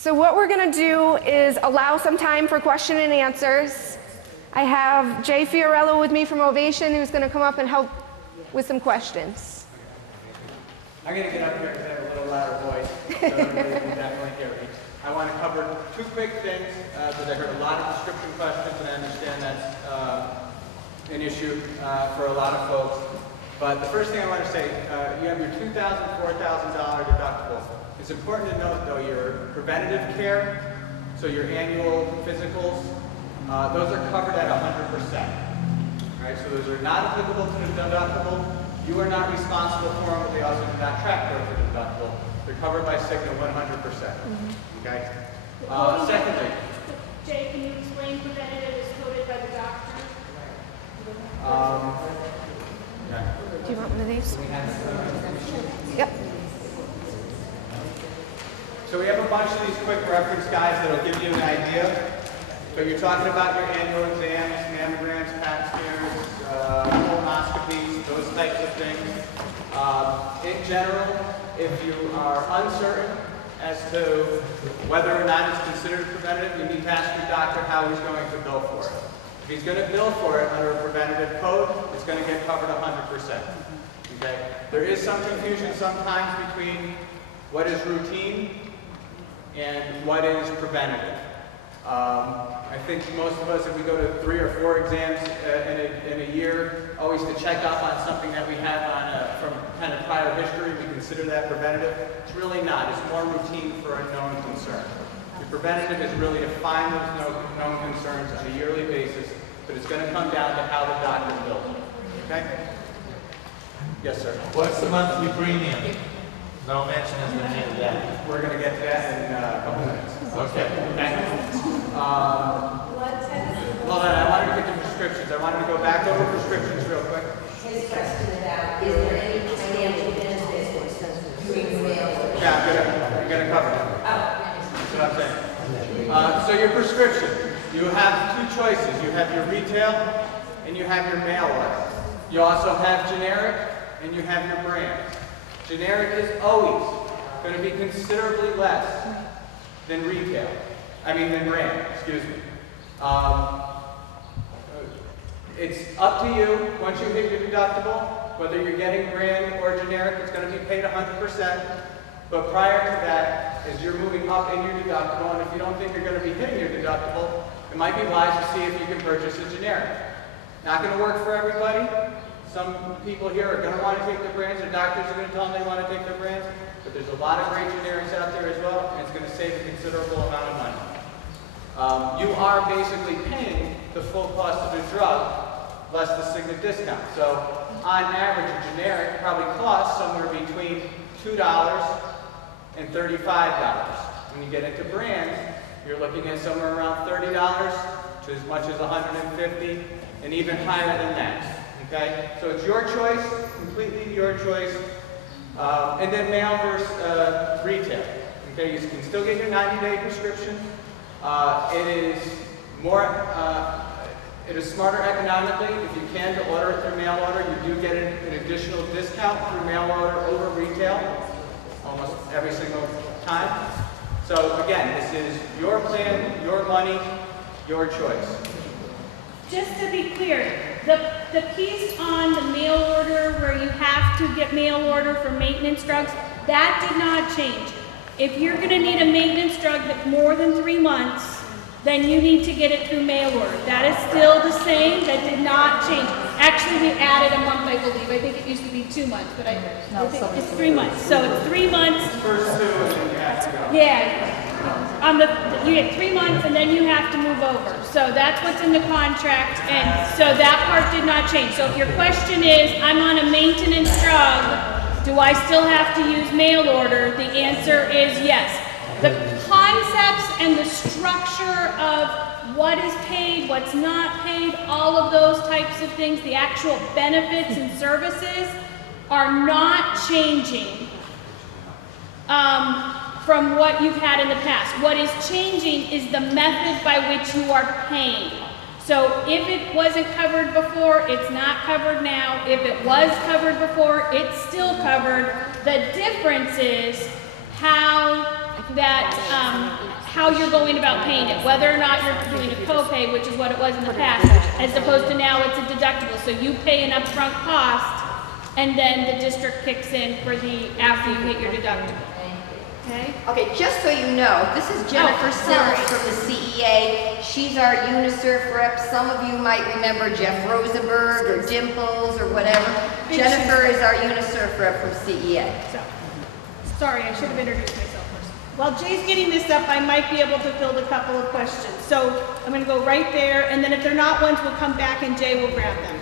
So what we're going to do is allow some time for question and answers. I have Jay Fiorello with me from Ovation, who's going to come up and help with some questions. I'm going to get up here because I have a little louder voice, so everybody can definitely hear me. I want to cover two quick things, because I heard a lot of description questions, and I understand that's an issue for a lot of folks. But the first thing I want to say, you have your $2,000, $4,000 deductible. It's important to note, though, your preventative care, so your annual physicals, those are covered at 100%. Right? So those are not applicable to the deductible. You are not responsible for them, but they also do not track towards the deductible. They're covered by CIGNA 100%. Okay? Secondly, Jay, can you explain preventative is coded by the doctor? Yeah. Do you want one of these? Yep. So we have a bunch of these quick reference guides that will give you an idea. So you're talking about your annual exams, mammograms, pap smears, colonoscopies, those types of things. In general, if you are uncertain as to whether or not it's considered preventative, you need to ask your doctor how he's going to bill for it. If he's going to bill for it under a preventative code, it's going to get covered 100%. Okay? There is some confusion sometimes between what is routine and what is preventative. I think most of us, if we go to 3 or 4 exams in a year, always to check up on something that we have on from kind of prior history, we consider that preventative. It's really not. It's more routine for a known concern. The preventative is really to find those known concerns on a yearly basis, but it's going to come down to how the doctor bills it. Okay? Yes, sir. What's the monthly premium? No mention has been made of that. We're going to get to that in a couple minutes. Okay. Hold on, I wanted to get the prescriptions. I wanted to go back over prescriptions real quick. His question about, is there any financial benefit for doing the mail order? Yeah, I'm going to cover it. That's what I'm saying. So your prescription, you have 2 choices. You have your retail and you have your mail order. You also have generic and you have your brand. Generic is always going to be considerably less than retail. Than brand, excuse me. It's up to you, once you hit your deductible, whether you're getting brand or generic, it's going to be paid 100%. But prior to that, as you're moving up in your deductible, and if you don't think you're going to be hitting your deductible, it might be wise to see if you can purchase a generic. Not going to work for everybody. Some people here are going to want to take their brands, their doctors are going to tell them they want to take their brands, but there's a lot of great generics out there as well, and it's going to save a considerable amount of money. You are basically paying the full cost of the drug, less the CIGNA discount. So, on average, a generic probably costs somewhere between $2 and $35. When you get into brands, you're looking at somewhere around $30 to as much as $150, and even higher than that. Okay? So it's your choice, completely your choice. And then mail versus retail. Okay? You can still get your 90-day prescription. It is smarter economically if you can to order it through mail order. You do get an additional discount through mail order over retail, almost every single time. So again, this is your plan, your money, your choice. Just to be clear, the piece on the mail order where you have to get mail order for maintenance drugs, that did not change. If you're going to need a maintenance drug that's more than 3 months, then you need to get it through mail order. That is still the same. That did not change. Actually, we added a month, I believe. I think it used to be 2 months, but I think it's 3 months. So it's 3 months. First 2 and then you have to go. Yeah. You get 3 months and then you have to move over. So that's what's in the contract, and so that part did not change. So if your question is, I'm on a maintenance drug, do I still have to use mail order? The answer is yes. The concepts and the structure of what is paid, what's not paid, all of those types of things, the actual benefits and services are not changing from what you've had in the past. What is changing is the method by which you are paying. So if it wasn't covered before, it's not covered now. If it was covered before, it's still covered. The difference is how that how you're going about paying it, whether or not you're doing a copay, which is what it was in the past, as opposed to now it's a deductible. So you pay an upfront cost, and then the district kicks in for the after you hit your deductible. Okay? Okay, just so you know, this is Jennifer sorry. Sills from the CEA. She's our UNICEF rep. Some of you might remember Jeff Rosenberg or Dimples or whatever. Jennifer is our UNICEF rep from CEA. So, sorry, I should have introduced myself first. While Jay's getting this up, I might be able to field a couple of questions. So I'm going to go right there, and then if they're not ones, we'll come back and Jay will grab them.